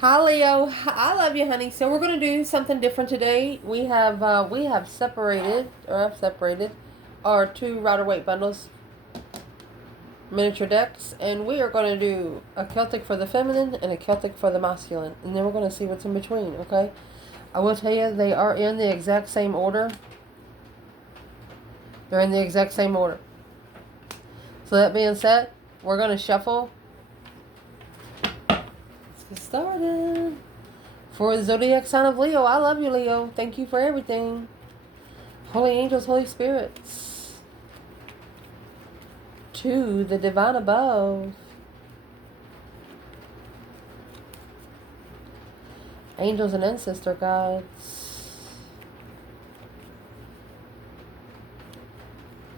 Hi Leo, I love you, honey. So we're gonna do something different today. We have separated, or I've separated, our two Rider-Waite bundles, miniature decks, and we are gonna do a Celtic for the feminine and a Celtic for the masculine, and then we're gonna see what's in between. Okay? I will tell you they are in the exact same order. They're in the exact same order. So that being said, we're gonna shuffle. Let's get started. For the zodiac sign of Leo, I love you, Leo. Thank you for everything. Holy angels, Holy spirits. To the divine above. Angels and ancestor gods.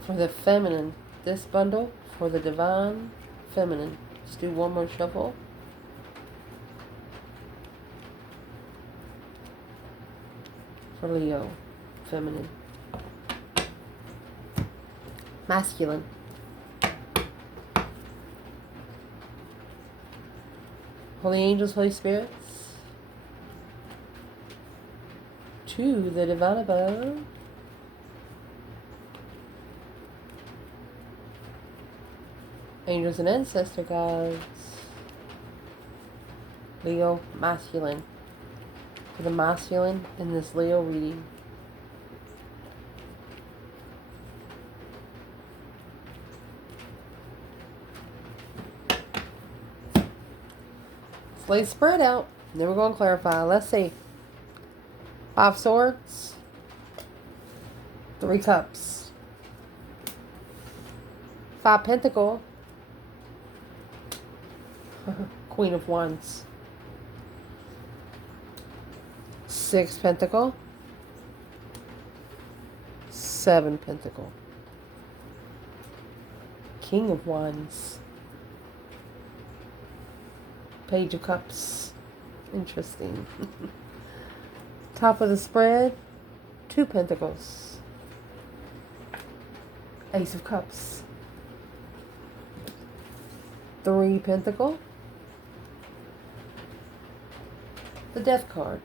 For the feminine, this bundle for the divine feminine. Let's do one more shuffle. For Leo, feminine. Masculine. Holy angels, Holy spirits. To the divine above. Angels and ancestor gods. Leo, masculine. For the masculine in this Leo reading. Let's lay spread out. Then we're going to clarify. Let's see. 5 swords. 3 cups. 5 pentacle. Queen of wands. 6 pentacle. 7 pentacle. King of wands. Page of cups. Interesting. Top of the spread. 2 pentacles. Ace of cups. 3 pentacle. The death card.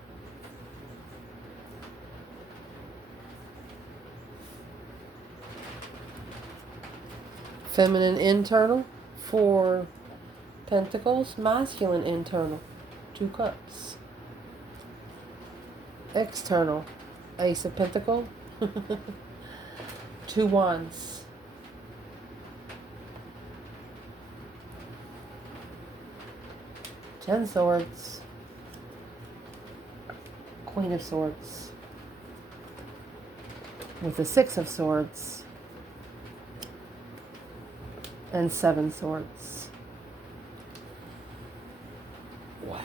Feminine internal, 4 pentacles. Masculine internal, 2 cups. External, ace of pentacle, 2 wands. Ten swords. Queen of swords. With the 6 of swords. And 7 swords. Wow.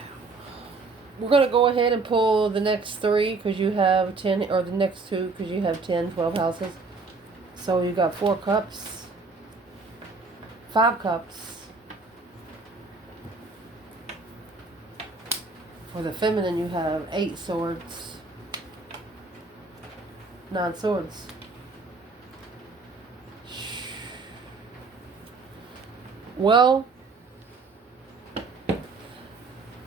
We're going to go ahead and pull the next 3 because you have 10, or the next 2 because you have 10, 12 houses. So you got 4 cups. 5 cups. For the feminine, you have 8 swords. 9 swords. Well,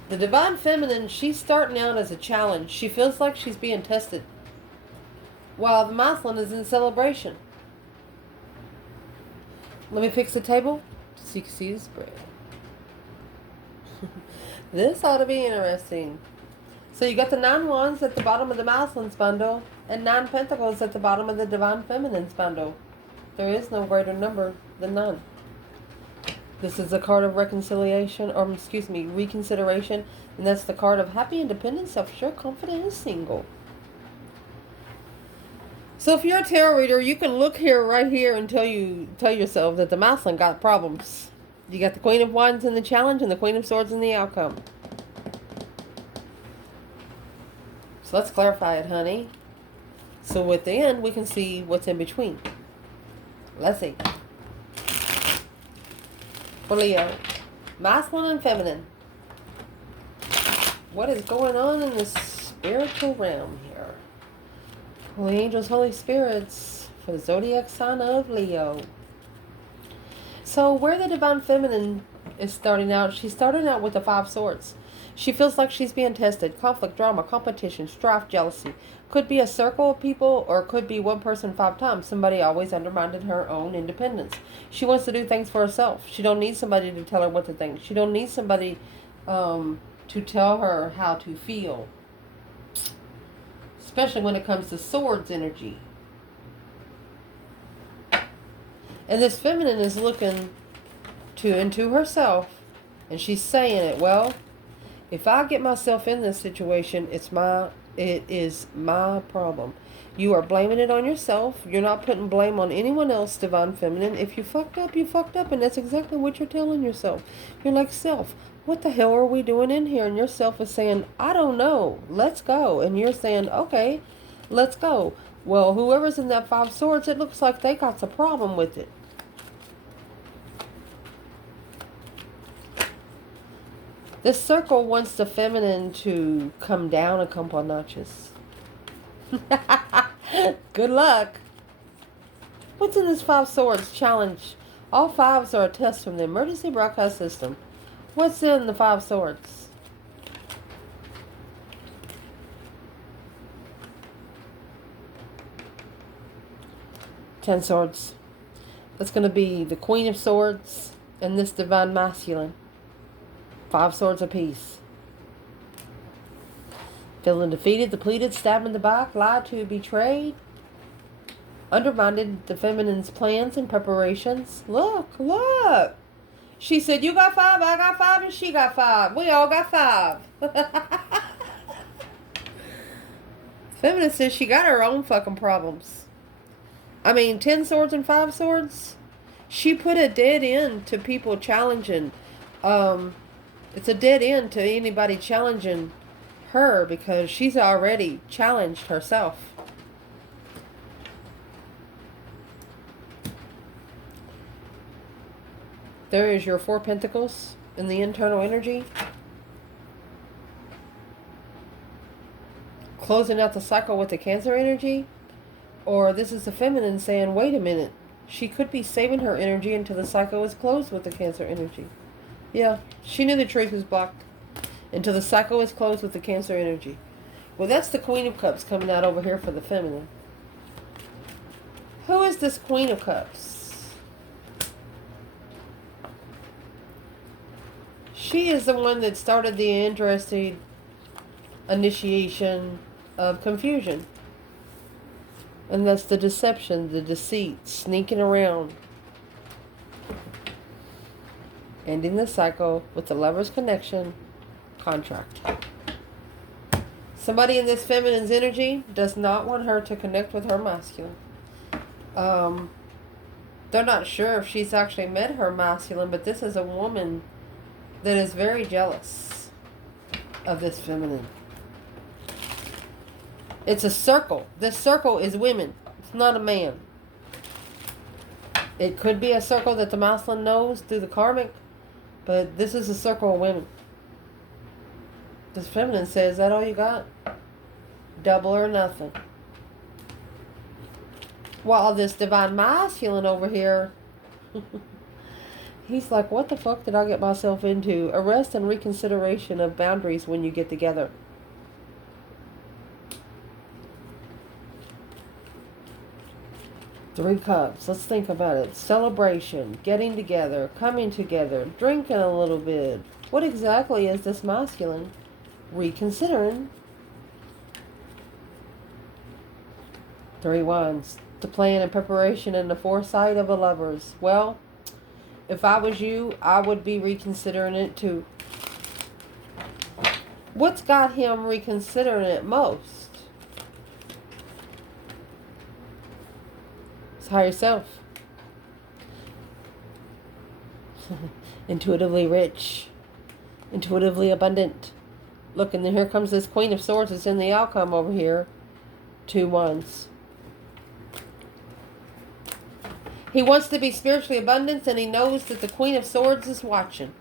the divine feminine, she's starting out as a challenge. She feels like she's being tested. While the masculine is in celebration. Let me fix the table so you can see the spread. This ought to be interesting. So you got the 9 wands at the bottom of the masculine's bundle and 9 pentacles at the bottom of the divine feminine's bundle. There is no greater number than 9. This is a card of reconciliation, or excuse me, reconsideration, and that's the card of happy, independent, self-sure, confident, and single. So if you're a tarot reader, you can look here, right here, and tell yourself that the masculine got problems. You got the Queen of Wands in the challenge and the Queen of Swords in the outcome. So let's clarify it, honey. So with the end, we can see what's in between. Let's see. For Leo, masculine and feminine. What is going on in the spiritual realm here? Holy angels, Holy spirits, for the zodiac sign of Leo. So where the divine feminine is starting out. She's starting out with the 5 swords. She feels like she's being tested. Conflict, drama, competition, strife, jealousy. Could be a circle of people, or it could be one person 5 times. Somebody always undermined her own independence. She wants to do things for herself. She don't need somebody to tell her what to think. She don't need somebody to tell her how to feel. Especially when it comes to swords energy. And this feminine is looking into herself, and she's saying it, well, if I get myself in this situation, it is my problem. You are blaming it on yourself. You're not putting blame on anyone else, Divine Feminine. If you fucked up, you fucked up, and that's exactly what you're telling yourself. You're like, self, what the hell are we doing in here? And yourself is saying, I don't know, let's go. And you're saying, okay, let's go. Well, whoever's in that 5 swords, it looks like they got a problem with it. This circle wants the feminine to come down a couple of notches. Good luck. What's in this 5 swords challenge? All 5s are a test from the emergency broadcast system. What's in the 5 swords? Ten swords. That's going to be the Queen of Swords and this Divine Masculine. 5 swords apiece. Feeling defeated, depleted, stabbed in the back, lied to, betrayed, undermined the feminine's plans and preparations. Look, look. She said, you got 5, I got 5, and she got 5. We all got 5. Feminine says she got her own fucking problems. I mean, 10 swords and 5 swords. She put a dead end to people challenging. It's a dead end to anybody challenging her because she's already challenged herself. There is your 4 pentacles in the internal energy. Closing out the cycle with the Cancer energy. Or this is the feminine saying, wait a minute. She could be saving her energy until the cycle is closed with the Cancer energy. Yeah, she knew the truth was blocked until the cycle is closed with the Cancer energy. Well, that's the Queen of Cups coming out over here for the feminine. Who is this Queen of Cups? She is the one that started the interesting initiation of confusion. And that's the deception, the deceit, sneaking around. Ending the cycle with the Lover's connection contract. Somebody in this feminine's energy does not want her to connect with her masculine. They're not sure if she's actually met her masculine, but this is a woman that is very jealous of this feminine. It's a circle. This circle is women. It's not a man. It could be a circle that the masculine knows through the karmic, but this is a circle of women. This feminine says, is that all you got? Double or nothing. While this divine masculine over here, he's like, what the fuck did I get myself into? Arrest and reconsideration of boundaries when you get together. Three cups. Let's think about it. Celebration, getting together, coming together, drinking a little bit. What exactly is this masculine reconsidering? Three wands. The plan and preparation and the foresight of the lovers. Well, if I was you, I would be reconsidering it too. What's got him reconsidering it most? It's higher self. Intuitively rich. Intuitively abundant. Look, and then here comes this Queen of Swords that's in the outcome over here. 2 wands. He wants to be spiritually abundant, and he knows that the Queen of Swords is watching.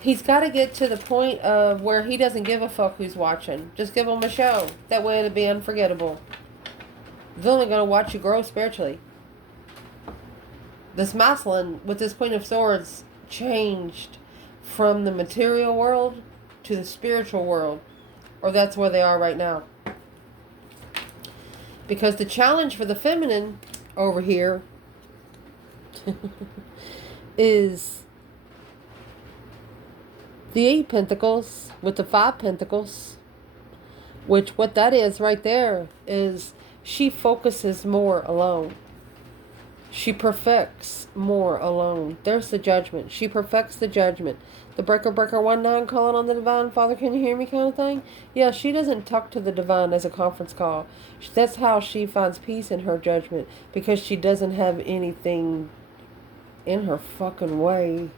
He's got to get to the point of where he doesn't give a fuck who's watching. Just give him a show. That way it'll be unforgettable. He's only going to watch you grow spiritually. This masculine with this Queen of Swords changed from the material world to the spiritual world. Or that's where they are right now. Because the challenge for the feminine over here is the 8 Pentacles with the 5 Pentacles. Which what that is right there is she focuses more alone. She perfects more alone. There's the judgment. She perfects the judgment. The breaker 19 calling on the divine. Father, can you hear me kind of thing? Yeah, she doesn't talk to the divine as a conference call. That's how she finds peace in her judgment. Because she doesn't have anything in her fucking way.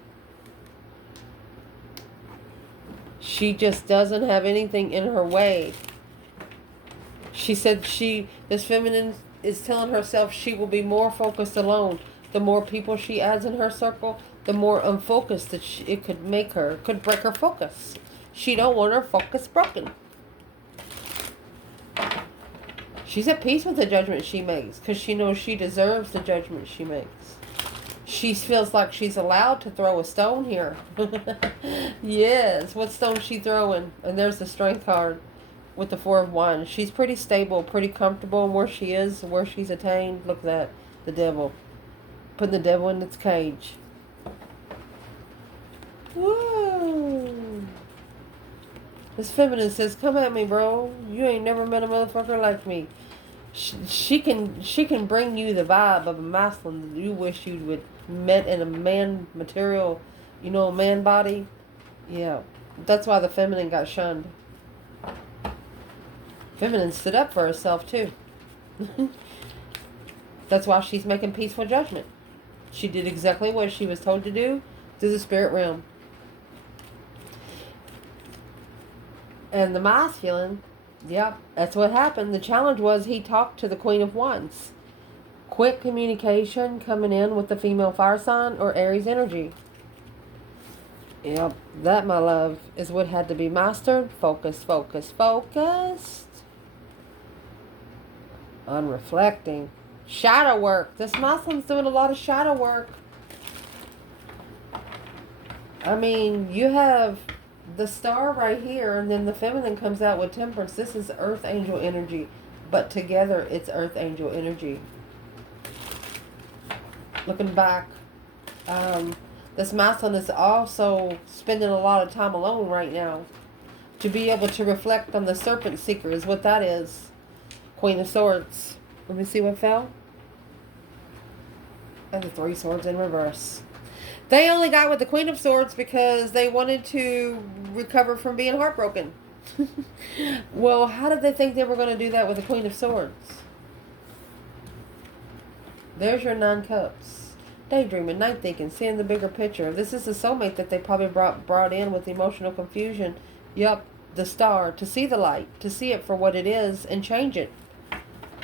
She just doesn't have anything in her way. She said this feminine is telling herself she will be more focused alone. The more people she adds in her circle, the more unfocused that it could make her, could break her focus. She don't want her focus broken. She's at peace with the judgment she makes because she knows she deserves the judgment she makes. She feels like she's allowed to throw a stone here. Yes, what stone is she throwing? And there's the Strength card. With the 4 of Wands. She's pretty stable, pretty comfortable in where she is, where she's attained. Look at that. The devil. Putting the devil in its cage. Woo! This feminine says, come at me, bro. You ain't never met a motherfucker like me. She can bring you the vibe of a masculine that you wish you would met in a man material, you know, a man body. Yeah. That's why the feminine got shunned. Feminine stood up for herself too. That's why she's making peaceful judgment. She did exactly what she was told to do through the spirit realm. And the masculine, yep, that's what happened. The challenge was he talked to the Queen of Wands. Quick communication coming in with the female fire sign or Aries energy. Yep, that, my love, is what had to be mastered. Focus, focus, focused. On reflecting. Shadow work. This masculine's doing a lot of shadow work. I mean, you have the star right here, and then the feminine comes out with temperance. This is earth angel energy. But together, it's earth angel energy. Looking back, this masculine is also spending a lot of time alone right now. To be able to reflect on the serpent seeker is what that is. Queen of Swords. Let me see what fell. And the 3 swords in reverse. They only got with the Queen of Swords because they wanted to recover from being heartbroken. Well, how did they think they were going to do that with the Queen of Swords? There's your 9 cups. Daydreaming, night thinking, seeing the bigger picture. This is the soulmate that they probably brought in with emotional confusion. Yup, the star. To see the light. To see it for what it is and change it.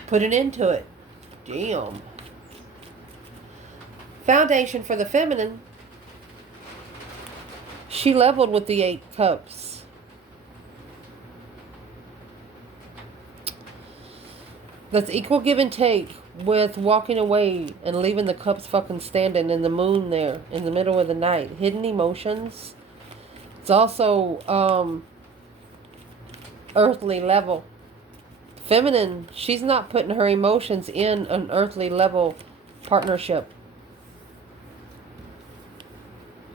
Put an end to it. Damn. Foundation for the feminine. She leveled with the 8 cups. That's equal give and take with walking away and leaving the cups fucking standing in the moon there in the middle of the night. Hidden emotions. It's also earthly level. Feminine, she's not putting her emotions in an earthly level partnership.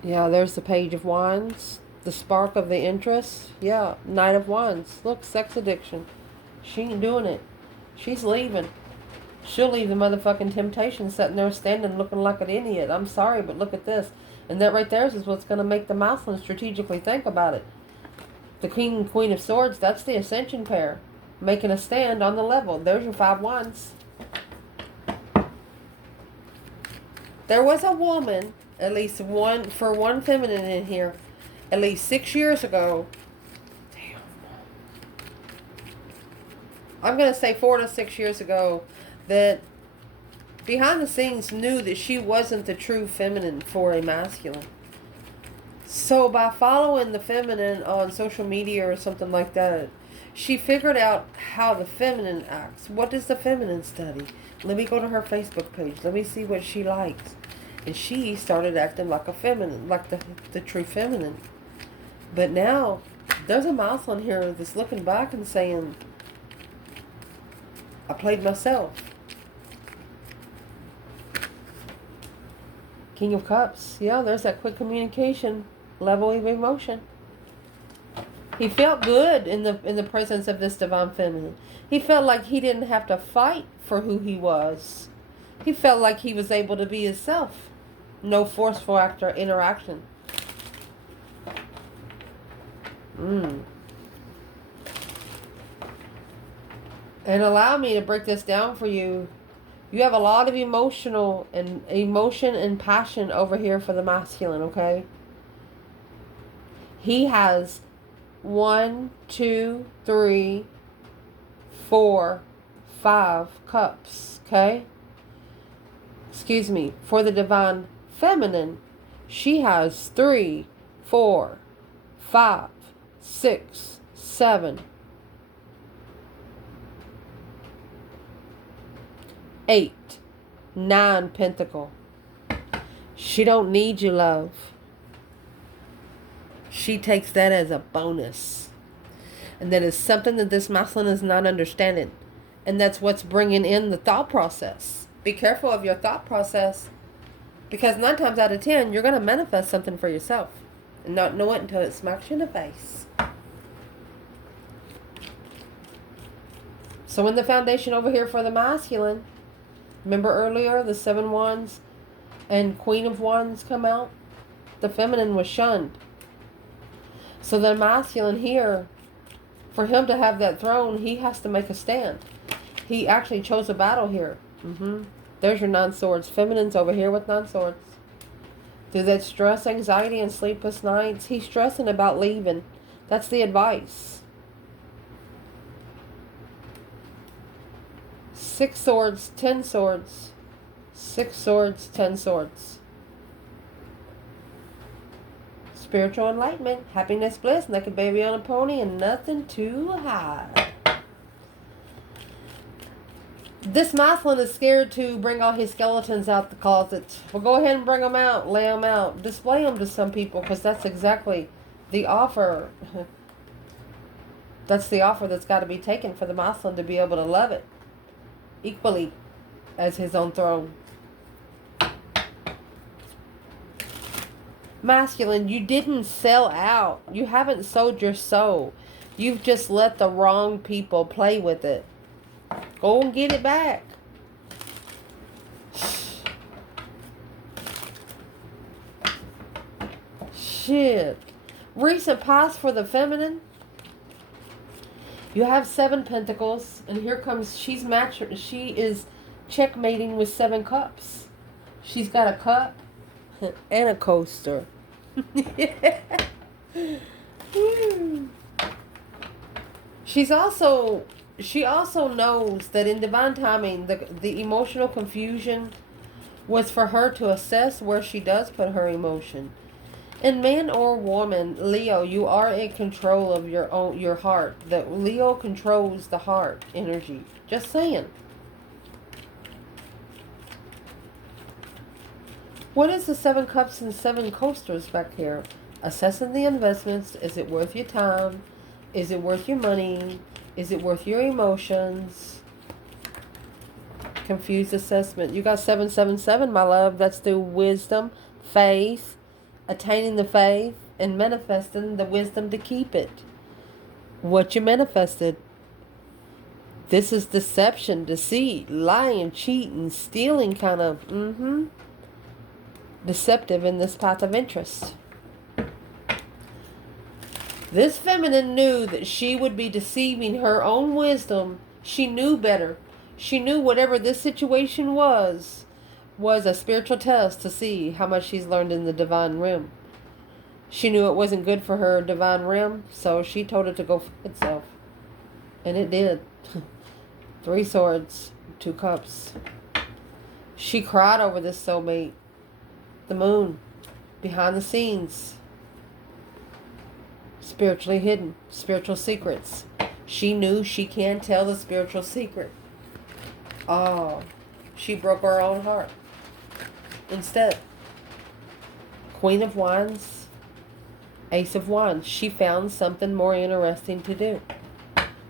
Yeah, there's the Page of Wands. The spark of the interest. Yeah, Knight of Wands. Look, sex addiction. She ain't doing it. She's leaving. She'll leave the motherfucking temptation sitting there standing looking like an idiot. I'm sorry, but look at this. And that right there is what's going to make the masculine strategically think about it. The King and Queen of Swords, that's the ascension pair. Making a stand on the level. There's your 5 wands. There was a woman, at least one, for one feminine in here, at least 6 years ago. Damn. I'm going to say 4 to 6 years ago, that behind the scenes knew that she wasn't the true feminine for a masculine. So by following the feminine on social media or something like that, she figured out how the feminine acts. What does the feminine study? Let me go to her Facebook page. Let me see what she likes. And she started acting like a feminine, like the true feminine. But now, there's a masculine here that's looking back and saying, I played myself. King of Cups. Yeah, there's that quick communication, level of emotion. He felt good in the presence of this divine feminine. He felt like he didn't have to fight for who he was. He felt like he was able to be himself. No forceful interaction. And allow me to break this down for you. You have a lot of emotion and passion over here for the masculine, okay? He has 1, 2, 3, 4, 5 cups, okay? Excuse me. For the divine feminine, she has 3, 4, 5, 6, 7, 8, 9 pentacle. She don't need you, love. She takes that as a bonus. And that is something that this masculine is not understanding. And that's what's bringing in the thought process. Be careful of your thought process. Because 9 times out of 10, you're going to manifest something for yourself. And not know it until it smacks you in the face. So in the foundation over here for the masculine, remember earlier the 7 wands and Queen of Wands come out? The feminine was shunned. So the masculine here, for him to have that throne, he has to make a stand. He actually chose a battle here. There's your 9 swords. Feminine's over here with 9 swords. Through that stress, anxiety, and sleepless nights, he's stressing about leaving. That's the advice. 6 swords, 10 swords. 6 swords, 10 swords. Spiritual enlightenment, happiness, bliss, naked baby on a pony, and nothing to hide. This masculine is scared to bring all his skeletons out the closet. Well, go ahead and bring them out, lay them out, display them to some people, because that's exactly the offer. That's the offer that's got to be taken for the masculine to be able to love it equally as his own throne. Masculine, you didn't sell out. You haven't sold your soul. You've just let the wrong people play with it. Go and get it back. Shit. Recent past for the feminine. You have 7 pentacles, and here comes, she is checkmating with 7 cups. She's got a cup and a coaster. She also knows that in divine timing, the emotional confusion was for her to assess where she does put her emotion. And man or woman, Leo, you are in control of your heart. The Leo controls the heart energy. Just saying. What is the 7 cups and 7 coasters back here? Assessing the investments. Is it worth your time? Is it worth your money? Is it worth your emotions? Confused assessment. You got 777, my love. That's through wisdom, faith, attaining the faith, and manifesting the wisdom to keep it. What you manifested. This is deception, deceit, lying, cheating, stealing, kind of deceptive in this path of interest. This feminine knew that she would be deceiving her own wisdom. She knew better. She knew whatever this situation was a spiritual test to see how much she's learned in the divine realm. She knew it wasn't good for her divine realm, so she told it to go for itself. And it did. 3 swords, 2 cups. She cried over this soulmate. The moon, behind the scenes. Spiritually hidden, spiritual secrets. She knew she can't tell the spiritual secret. Oh, she broke her own heart. Instead, Queen of Wands, Ace of Wands. She found something more interesting to do.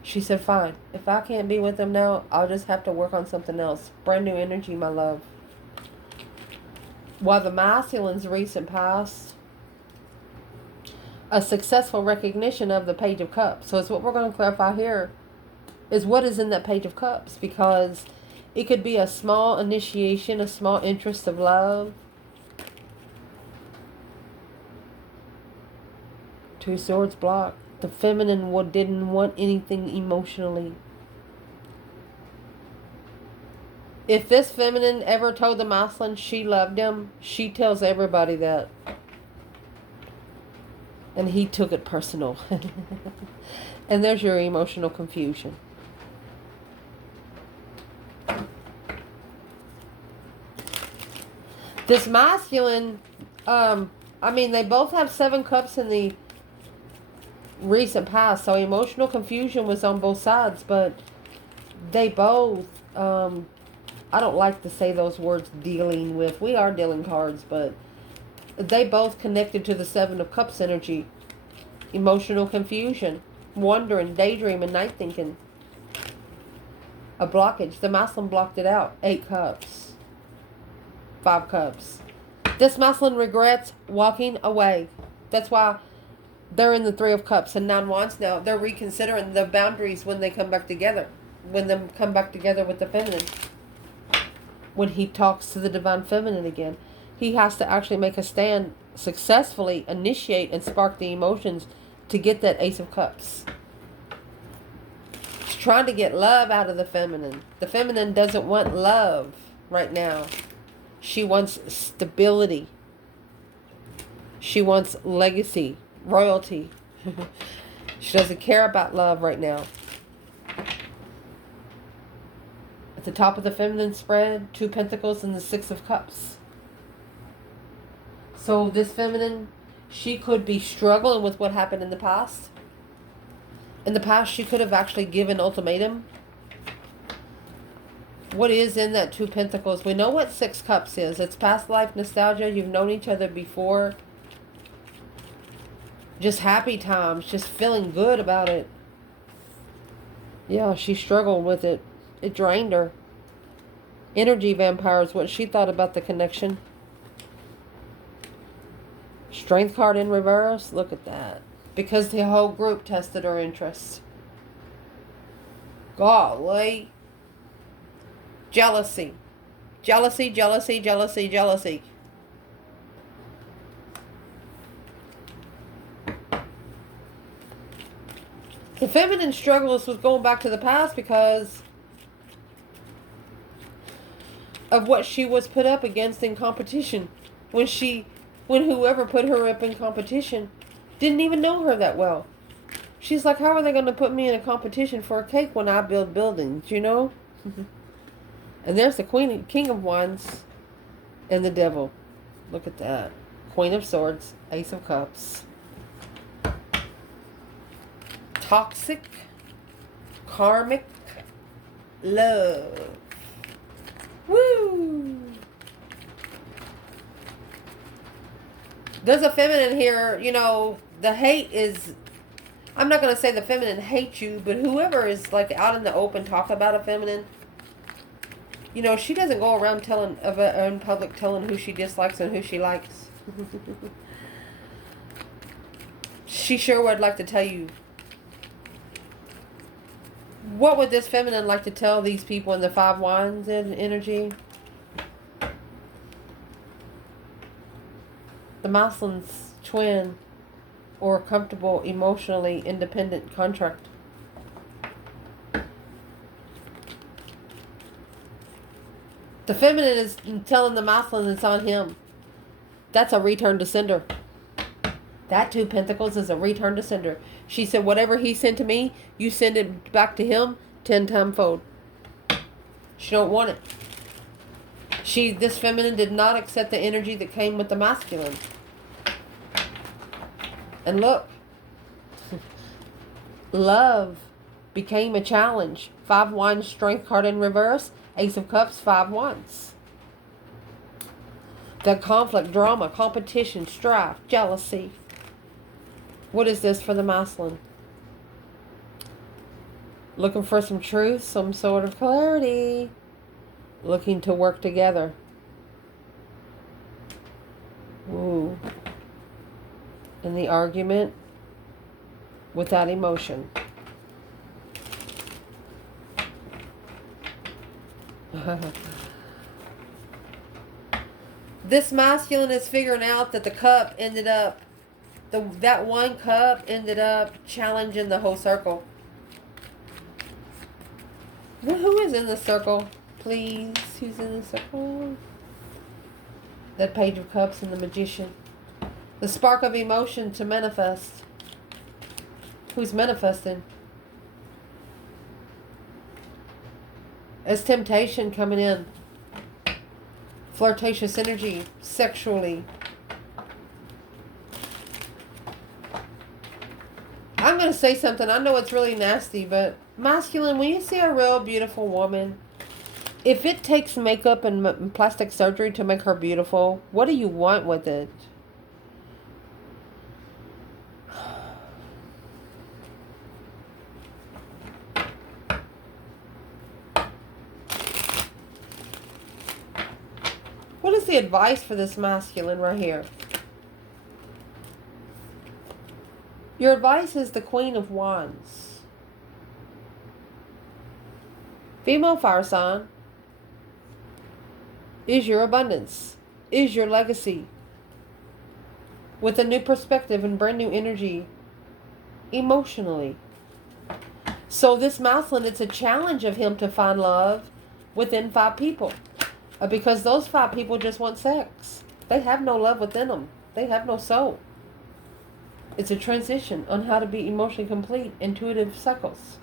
She said, fine, if I can't be with them now, I'll just have to work on something else. Brand new energy, my love. While the masculine's recent past, a successful recognition of the Page of Cups. So it's what we're going to clarify here is what is in that Page of Cups, because it could be a small initiation, a small interest of love. Two Swords block. The feminine didn't want anything emotionally. If this feminine ever told the masculine she loved him, she tells everybody that. And he took it personal. And there's your emotional confusion. This masculine, they both have 7 cups in the recent past, so emotional confusion was on both sides, but they both, I don't like to say those words, dealing with. We are dealing cards, but they both connected to the 7 of Cups energy. Emotional confusion, wondering, daydreaming, night thinking. A blockage. The masculine blocked it out. 8 cups. 5 cups. This masculine regrets walking away. That's why they're in the 3 of Cups and 9 Wands now. They're reconsidering the boundaries when they come back together. When they come back together with the feminine. When he talks to the divine feminine again. He has to actually make a stand, successfully initiate and spark the emotions to get that Ace of Cups. He's trying to get love out of the feminine. The feminine doesn't want love right now. She wants stability. She wants legacy, royalty. She doesn't care about love right now. At the top of the feminine spread, 2 Pentacles and the 6 of Cups. So this feminine, she could be struggling with what happened in the past. In the past, she could have actually given ultimatum. What is in that 2 Pentacles? We know what 6 Cups is. It's past life nostalgia. You've known each other before. Just happy times. Just feeling good about it. Yeah, she struggled with it. It drained her. Energy vampire is what she thought about the connection. Strength card in reverse. Look at that. Because the whole group tested her interest. Golly. Jealousy. Jealousy, jealousy, jealousy, jealousy. The feminine struggles was going back to the past because of what she was put up against in competition. When whoever put her up in competition didn't even know her that well. She's like, how are they going to put me in a competition for a cake when I build buildings, you know? And there's the King of Wands and the Devil. Look at that. Queen of Swords, Ace of Cups. Toxic, karmic love. Woo! There's a feminine here, you know, the hate is, I'm not going to say the feminine hates you, but whoever is like out in the open talk about a feminine, you know, she doesn't go around in public telling who she dislikes and who she likes. She sure would like to tell you. What would this feminine like to tell these people in the 5 Wands energy? The masculine's twin or comfortable, emotionally independent contract. The feminine is telling the masculine it's on him. That's a return to sender. That 2 Pentacles is a return to sender. She said, whatever he sent to me, you send it back to him 10 times fold. She don't want it. This feminine did not accept the energy that came with the masculine. And look. Love became a challenge. 5 Wands, Strength card in reverse. Ace of Cups, 5 Wands. The conflict, drama, competition, strife, jealousy. What is this for the masculine? Looking for some truth, some sort of clarity. Looking to work together. Ooh. In the argument, without emotion. This masculine is figuring out that the cup ended up, that one cup ended up challenging the whole circle. Who is in the circle? Please, who's in the circle? That Page of Cups and the Magician. The spark of emotion to manifest. Who's manifesting? As temptation coming in. Flirtatious energy, sexually. I'm going to say something. I know it's really nasty, but masculine, when you see a real beautiful woman, if it takes makeup and plastic surgery to make her beautiful, what do you want with it? What is the advice for this masculine right here? Your advice is the Queen of Wands. Female fire sign is your abundance, is your legacy. With a new perspective and brand new energy emotionally. So this masculine, it's a challenge of him to find love within 5 people. Because those 5 people just want sex. They have no love within them. They have no soul. It's a transition on how to be emotionally complete, intuitive cycles.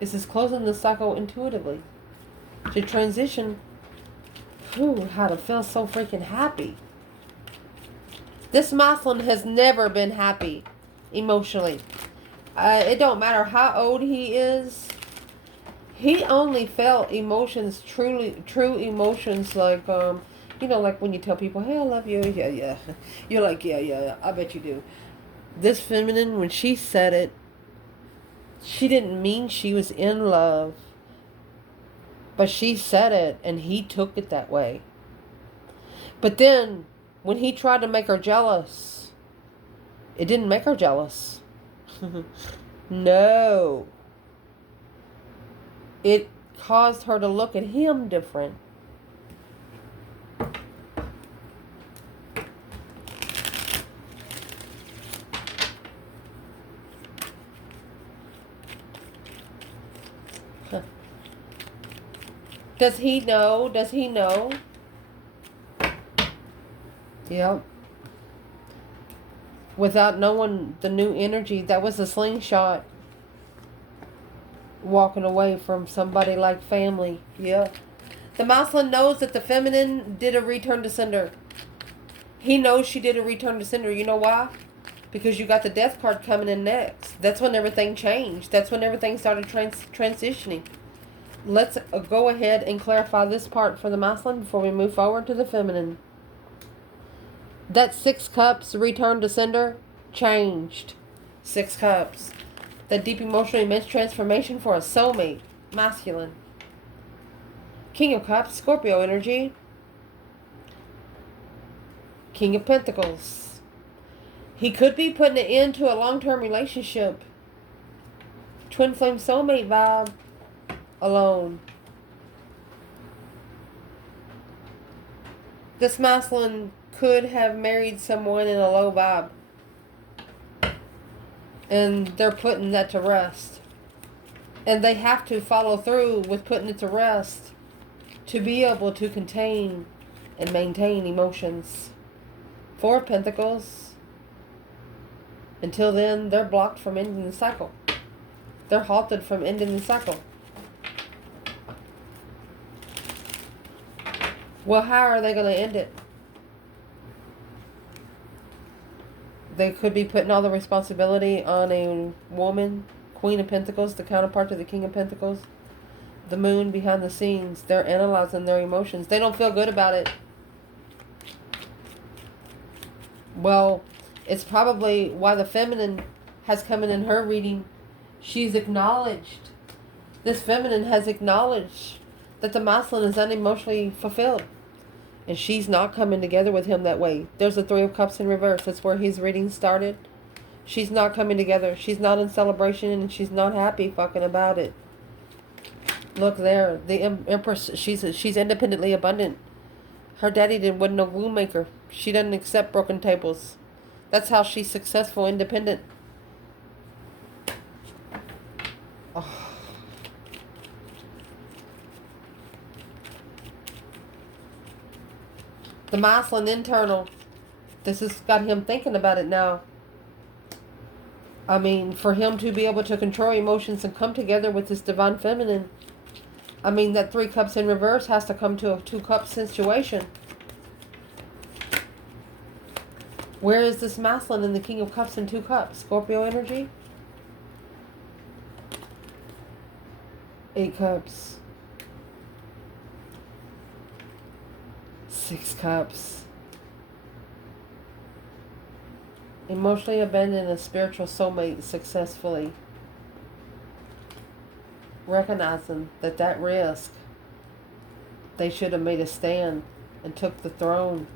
This is closing the cycle intuitively. To transition, how to feel so freaking happy. This masculine has never been happy emotionally. It don't matter how old he is. He only felt emotions, true emotions, like, like when you tell people, hey, I love you. Yeah. You're like, yeah, I bet you do. This feminine, when she said it, she didn't mean she was in love. But she said it, and he took it that way. But then, when he tried to make her jealous, it didn't make her jealous. No. It caused her to look at him different. Does he know? Does he know? Yep. Without knowing the new energy, that was a slingshot. Walking away from somebody like family. Yeah. The masculine knows that the feminine did a return to sender. He knows she did a return to sender. You know why? Because you got the death card coming in next. That's when everything changed. That's when everything started transitioning. Let's go ahead and clarify this part for the masculine before we move forward to the feminine. That 6 cups return to sender changed. 6 cups. That deep emotional immense transformation for a soulmate. Masculine. King of Cups, Scorpio energy. King of Pentacles. He could be putting an end to a long-term relationship. Twin flame soulmate vibe. Alone. This masculine could have married someone in a low vibe. And they're putting that to rest. And they have to follow through with putting it to rest to be able to contain and maintain emotions. 4 of Pentacles. Until then, they're blocked from ending the cycle. They're halted from ending the cycle. Well, how are they going to end it? They could be putting all the responsibility on a woman, Queen of Pentacles, the counterpart to the King of Pentacles. The moon behind the scenes. They're analyzing their emotions. They don't feel good about it. Well, it's probably why the feminine has come in her reading. She's acknowledged. This feminine has acknowledged that the masculine is unemotionally fulfilled. And she's not coming together with him that way. There's the Three of Cups in reverse. That's where his reading started. She's not coming together. She's not in celebration and she's not happy fucking about it. Look there. The Empress, she's independently abundant. Her daddy wasn't no glue maker. She doesn't accept broken tables. That's how she's successful, independent. Oh. The masculine internal. This has got him thinking about it now. I mean, for him to be able to control emotions and come together with this divine feminine. I mean, that Three Cups in reverse has to come to a Two Cups situation. Where is this masculine in the King of Cups and Two Cups? Scorpio energy? 8 Cups. 6 Cups. Emotionally abandoned a spiritual soulmate successfully. Recognizing that risk, they should have made a stand and took the throne.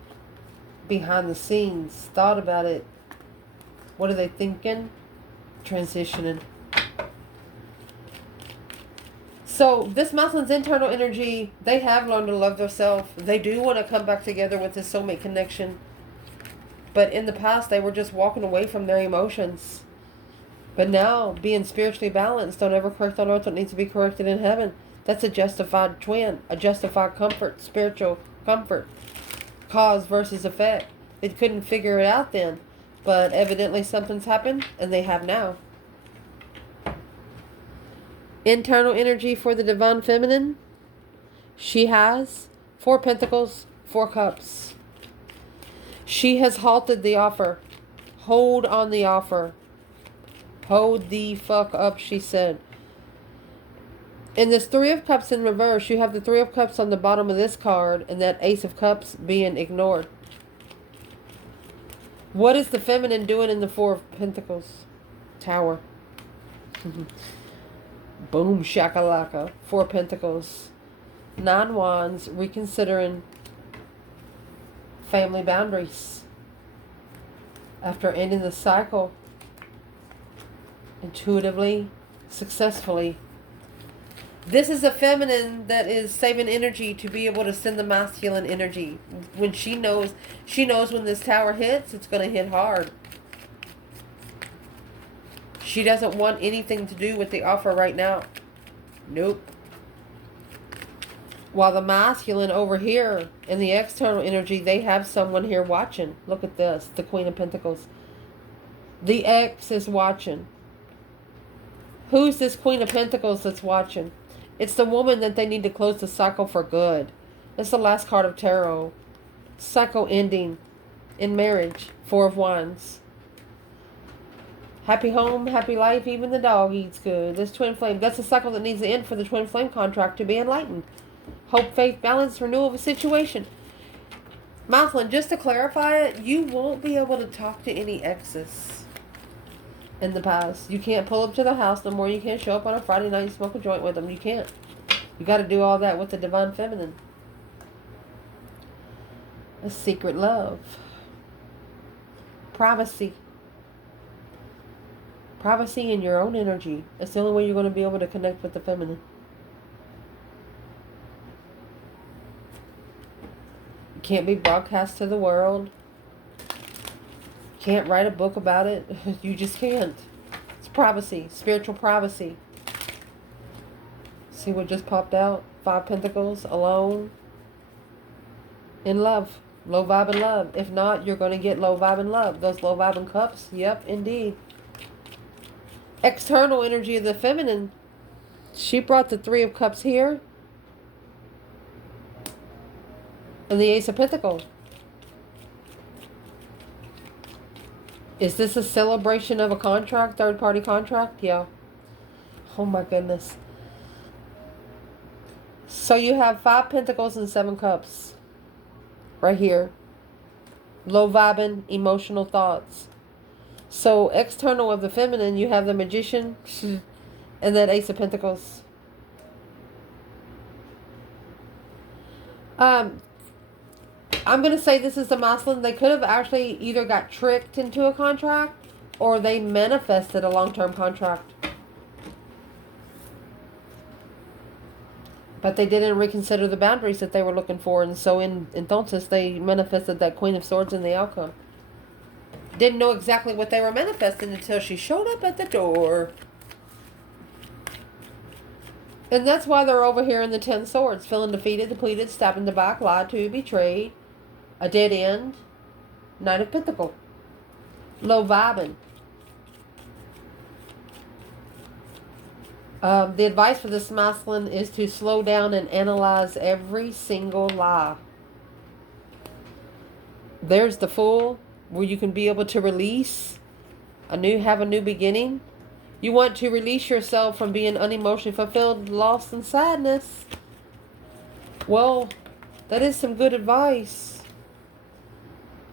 Behind the scenes, thought about it. What are they thinking? Transitioning. So this masculine's internal energy, they have learned to love themselves. They do want to come back together with this soulmate connection. But in the past, they were just walking away from their emotions. But now, being spiritually balanced, don't ever correct on earth what needs to be corrected in heaven. That's a justified twin, a justified comfort, spiritual comfort. Cause versus effect. They couldn't figure it out then. But evidently something's happened, and they have now. Internal energy for the divine feminine. She has 4 Pentacles, 4 Cups. She has halted the offer. Hold on the offer. Hold the fuck up, she said. In this Three of Cups in reverse, you have the Three of Cups on the bottom of this card and that Ace of Cups being ignored. What is the feminine doing in the Four of Pentacles? Tower. Boom, shakalaka. 4 Pentacles. 9 Wands, reconsidering family boundaries. After ending the cycle, intuitively, successfully. This is a feminine that is saving energy to be able to send the masculine energy. When she knows when this tower hits, it's going to hit hard. She doesn't want anything to do with the offer right now. Nope. While the masculine over here in the external energy, they have someone here watching. Look at this, the Queen of Pentacles. The ex is watching. Who's this Queen of Pentacles that's watching? It's the woman that they need to close the cycle for good. It's the last card of tarot. Cycle ending in marriage. 4 of Wands. Happy home, happy life, even the dog eats good. This twin flame, that's a cycle that needs to end for the twin flame contract to be enlightened. Hope, faith, balance, renewal of a situation. Masculine, just to clarify it, you won't be able to talk to any exes in the past. You can't pull up to the house no more. You can't show up on a Friday night and smoke a joint with them. You can't. You got to do all that with the divine feminine. A secret love. Privacy. Privacy in your own energy. That's the only way you're going to be able to connect with the feminine. You can't be broadcast to the world. Can't write a book about it. You just can't. It's privacy. Spiritual privacy. See what just popped out? 5 Pentacles. Alone. In love. Low vibe and love. If not, you're going to get low vibe and love. Those low vibe and cups. Yep, indeed. External energy of the feminine. She brought the 3 of Cups here. And the Ace of Pentacles. Is this a celebration of a contract? Third party contract? Yeah. Oh my goodness. So you have 5 pentacles and 7 cups. Right here. Low vibing, emotional thoughts. So external of the feminine, you have the Magician and that Ace of Pentacles. I'm going to say this is the masculine. They could have actually either got tricked into a contract or they manifested a long-term contract. But they didn't reconsider the boundaries that they were looking for. And so entonces they manifested that Queen of Swords in the outcome. Didn't know exactly what they were manifesting until she showed up at the door. And that's why they're over here in the 10 swords. Feeling defeated, depleted, stabbed in the back, lied to, betrayed. A dead end. Knight of Pentacles. Low vibing. The advice for this masculine is to slow down and analyze every single lie. There's the Fool, where you can be able to release have a new beginning. You want to release yourself from being unemotionally fulfilled, lost, and sadness. Well, that is some good advice.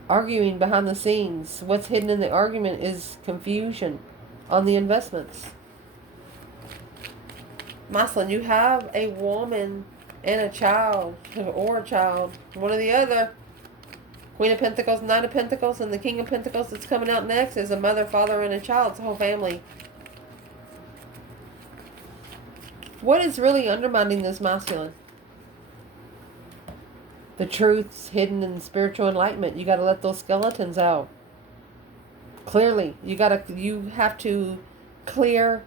Arguing behind the scenes. What's hidden in the argument is confusion on the investments. Masculine, you have a woman and a child, or a child, one or the other. Queen of Pentacles, Knight of Pentacles, and the King of Pentacles that's coming out next is a mother, father, and a child. It's a whole family. What is really undermining this masculine? The truths hidden in spiritual enlightenment. You got to let those skeletons out. Clearly, you have to clear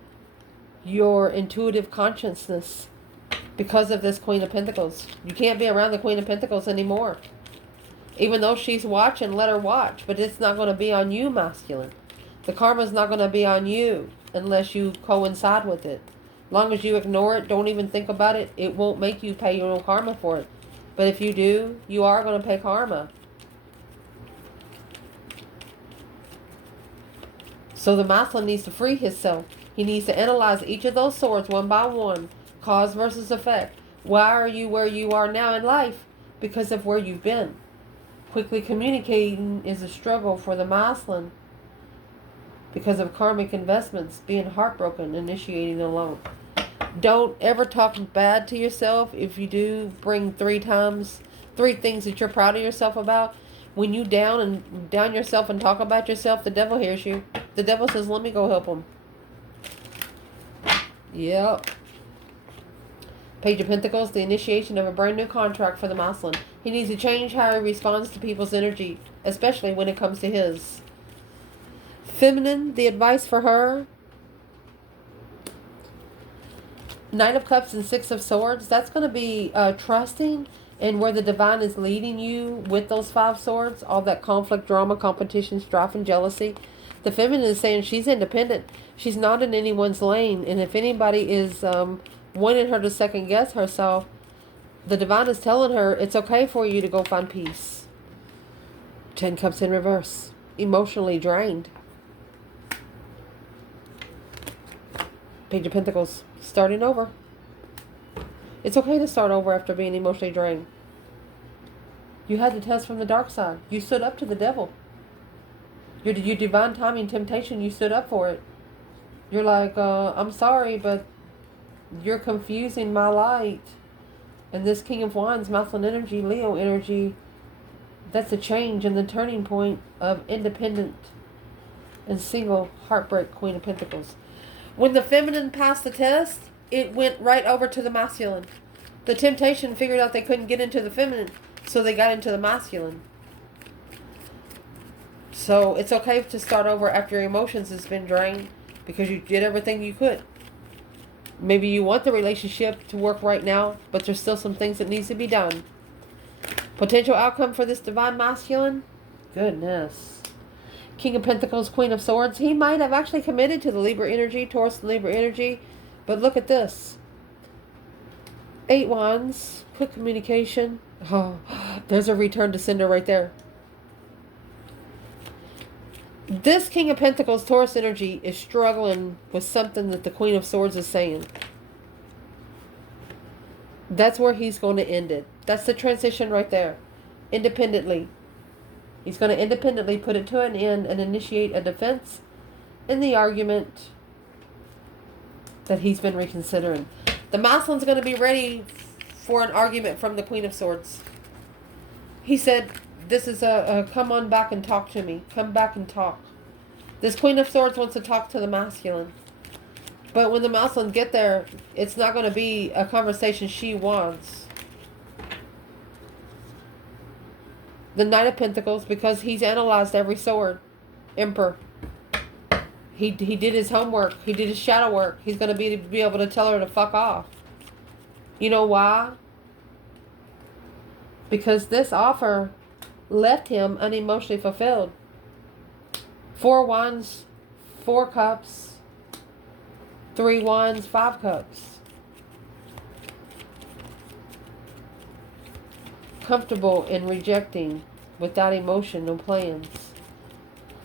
your intuitive consciousness because of this Queen of Pentacles. You can't be around the Queen of Pentacles anymore. Even though she's watching, let her watch. But it's not going to be on you, masculine. The karma's not going to be on you unless you coincide with it. As long as you ignore it, don't even think about it, it won't make you pay your own karma for it. But if you do, you are going to pay karma. So the masculine needs to free himself. He needs to analyze each of those swords one by one. Cause versus effect. Why are you where you are now in life? Because of where you've been. Quickly communicating is a struggle for the masculine. Because of karmic investments. Being heartbroken. Initiating a loan. Don't ever talk bad to yourself. If you do, bring 3 things that you're proud of yourself about. When you down yourself and talk about yourself, the devil hears you. The devil says, let me go help him. Yep. Page of Pentacles, the initiation of a brand new contract for the masculine. He needs to change how he responds to people's energy, especially when it comes to his. Feminine, the advice for her. Knight of Cups and 6 of Swords. That's going to be trusting and where the divine is leading you with those 5 swords. All that conflict, drama, competition, strife, and jealousy. The feminine is saying she's independent. She's not in anyone's lane. And if anybody is wanting her to second guess herself, the divine is telling her it's okay for you to go find peace. 10 Cups in reverse. Emotionally drained. Page of Pentacles. Starting over. It's okay to start over after being emotionally drained. You had the test from the dark side. You stood up to the devil. Your divine timing temptation, you stood up for it. You're like, I'm sorry, but you're confusing my light. And this King of Wands, masculine energy, Leo energy, that's a change in the turning point of independent and single heartbreak Queen of Pentacles. When the feminine passed the test, it went right over to the masculine. The temptation figured out they couldn't get into the feminine, so they got into the masculine. So it's okay to start over after your emotions has been drained because you did everything you could. Maybe you want the relationship to work right now, but there's still some things that needs to be done. Potential outcome for this divine masculine? Goodness. King of Pentacles, Queen of Swords. He might have actually committed to the Libra energy, Taurus Libra energy. But look at this. 8 Wands. Quick communication. Oh, there's a return to sender right there. This King of Pentacles, Taurus energy, is struggling with something that the Queen of Swords is saying. That's where he's going to end it. That's the transition right there. Independently. He's going to independently put it to an end and initiate a defense in the argument that he's been reconsidering. The masculine's going to be ready for an argument from the Queen of Swords. He said, this is a come on back and talk to me. Come back and talk. This Queen of Swords wants to talk to the masculine. But when the masculine get there, it's not going to be a conversation she wants. The Knight of Pentacles, because he's analyzed every sword. Emperor. He did his homework. He did his shadow work. He's going to be able to tell her to fuck off. You know why? Because this offer left him unemotionally fulfilled. 4 Wands, 4 Cups, 3 Wands, 5 Cups. Comfortable in rejecting without emotion, no plans.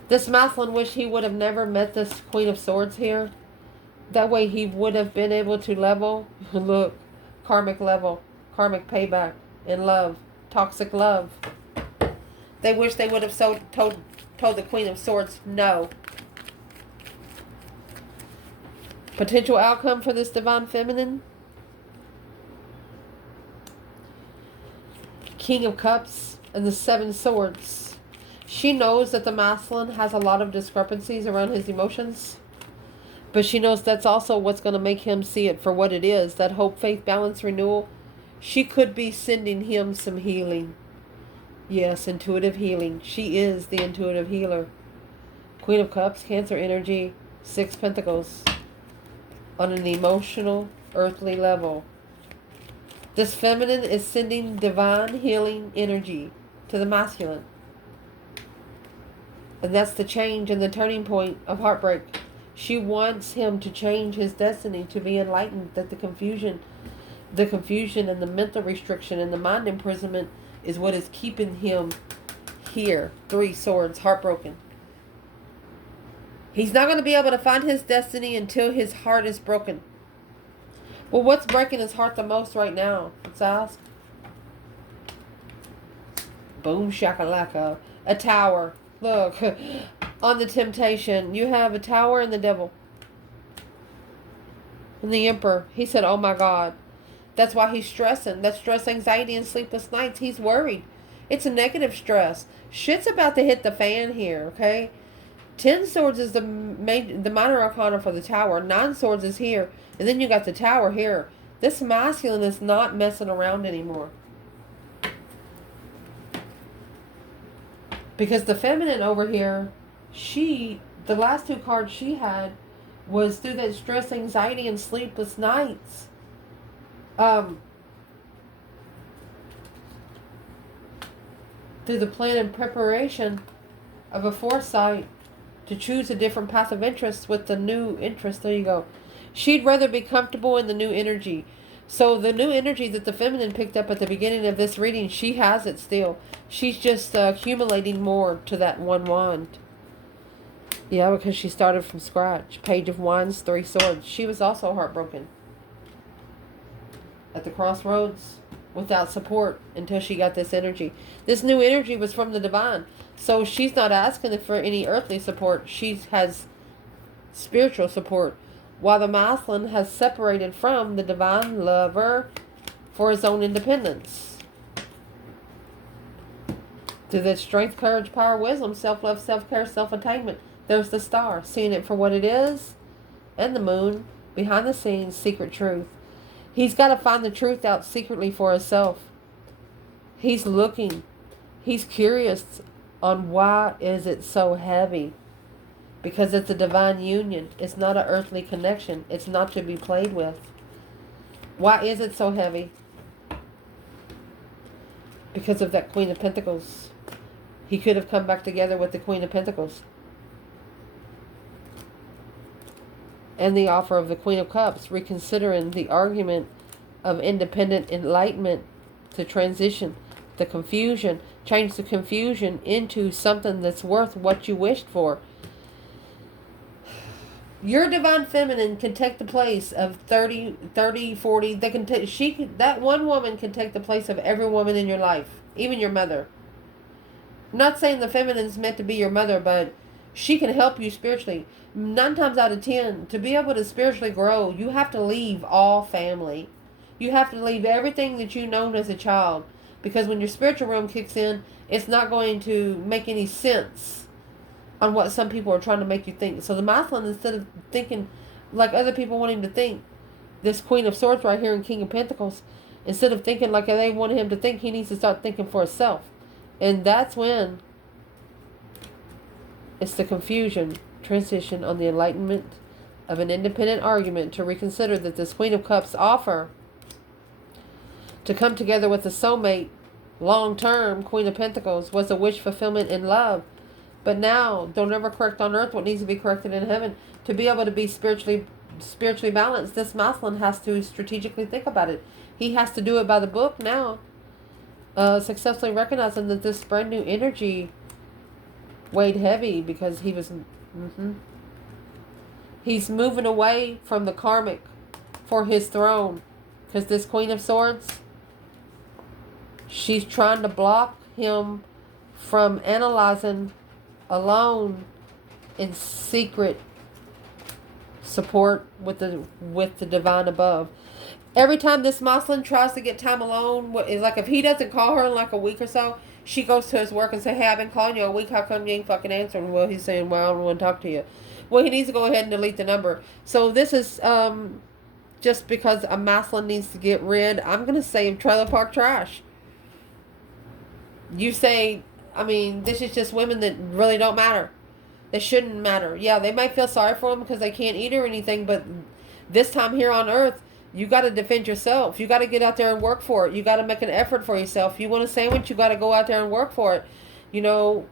This masculine wish he would have never met this Queen of Swords here. That way he would have been able to level. Look, karmic level, karmic payback in love, toxic love. They wish they would have told the Queen of Swords no. Potential outcome for this divine feminine. King of Cups and the 7 Swords. She knows that the masculine has a lot of discrepancies around his emotions. But she knows that's also what's going to make him see it for what it is. That hope, faith, balance, renewal. She could be sending him some healing. Yes, intuitive healing. She is the intuitive healer. Queen of Cups, Cancer energy, 6 Pentacles. On an emotional, earthly level. This feminine is sending divine healing energy to the masculine. And that's the change and the turning point of heartbreak. She wants him to change his destiny, to be enlightened, that the confusion and the mental restriction and the mind imprisonment is what is keeping him here. 3 Swords, heartbroken. He's not going to be able to find his destiny until his heart is broken. Well, what's breaking his heart the most right now? Let's ask. Boom shakalaka. A tower. Look, on the Temptation, you have a tower and the devil. And the Emperor, he said, oh my God. That's why he's stressing. That's stress, anxiety, and sleepless nights. He's worried. It's a negative stress. Shit's about to hit the fan here, okay? 10 Swords is the minor arcana for the tower. 9 Swords is here. And then you got the tower here. This masculine is not messing around anymore. Because the feminine over here, the last 2 cards she had was through that stress, anxiety, and sleepless nights. Through the plan and preparation of a foresight to choose a different path of interest with the new interest. There you go. She'd rather be comfortable in the new energy. So the new energy that the feminine picked up at the beginning of this reading, she has it still. She's just accumulating more to that 1 wand. Yeah, because she started from scratch. Page of Wands, 3 Swords. She was also heartbroken. At the crossroads, without support, until she got this energy. This new energy was from the divine. So she's not asking for any earthly support. She has spiritual support. While the masculine has separated from the divine lover for his own independence. Through that strength, courage, power, wisdom, self-love, self-care, self-attainment. There's the star, seeing it for what it is. And the moon, behind the scenes, secret truth. He's got to find the truth out secretly for himself. He's looking. He's curious on why is it so heavy. Because it's a divine union. It's not an earthly connection. It's not to be played with. Why is it so heavy? Because of that Queen of Pentacles. He could have come back together with the Queen of Pentacles. And the offer of the Queen of Cups. Reconsidering the argument of independent enlightenment to transition. The confusion. Change the confusion into something that's worth what you wished for. Your divine feminine can take the place of 40. They can take, that one woman can take the place of every woman in your life, even your mother. I'm not saying the feminine's meant to be your mother, but she can help you spiritually. 9 times out of 10, to be able to spiritually grow, you have to leave all family. You have to leave everything that you known as a child. Because when your spiritual realm kicks in, it's not going to make any sense on what some people are trying to make you think. So the masculine, instead of thinking like other people want him to think, this Queen of Swords right here and King of Pentacles, instead of thinking like they want him to think, he needs to start thinking for himself. And that's when it's the confusion, transition on the enlightenment of an independent argument to reconsider that this Queen of Cups offer to come together with a soulmate, long-term Queen of Pentacles, was a wish fulfillment in love. But now, don't ever correct on earth what needs to be corrected in heaven. To be able to be spiritually balanced, this masculine has to strategically think about it. He has to do it by the book now. Successfully recognizing that this brand new energy weighed heavy because he was... He's moving away from the karmic for his throne. Because this Queen of Swords, she's trying to block him from analyzing alone in secret support with the divine above. Every time this masculine tries to get time alone, it's like if he doesn't call her in like a week or so, she goes to his work and say, hey, I've been calling you a week, how come you ain't fucking answering? Well, he's saying, well, I don't want to talk to you. Well, he needs to go ahead and delete the number. So this is just because a masculine needs to get rid, I'm going to say, of trailer park trash. You say, I mean, this is just women that really don't matter. They shouldn't matter. Yeah, they might feel sorry for them because they can't eat or anything, but this time here on earth, you got to defend yourself. You got to get out there and work for it. You got to make an effort for yourself. You want a sandwich, you got to go out there and work for it. You know,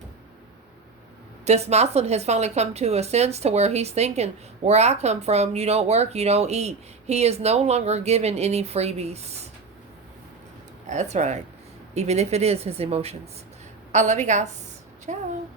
this masculine has finally come to a sense to where he's thinking, where I come from, you don't work, you don't eat. He is no longer given any freebies. That's right. Even if it is his emotions. I love you guys. Ciao.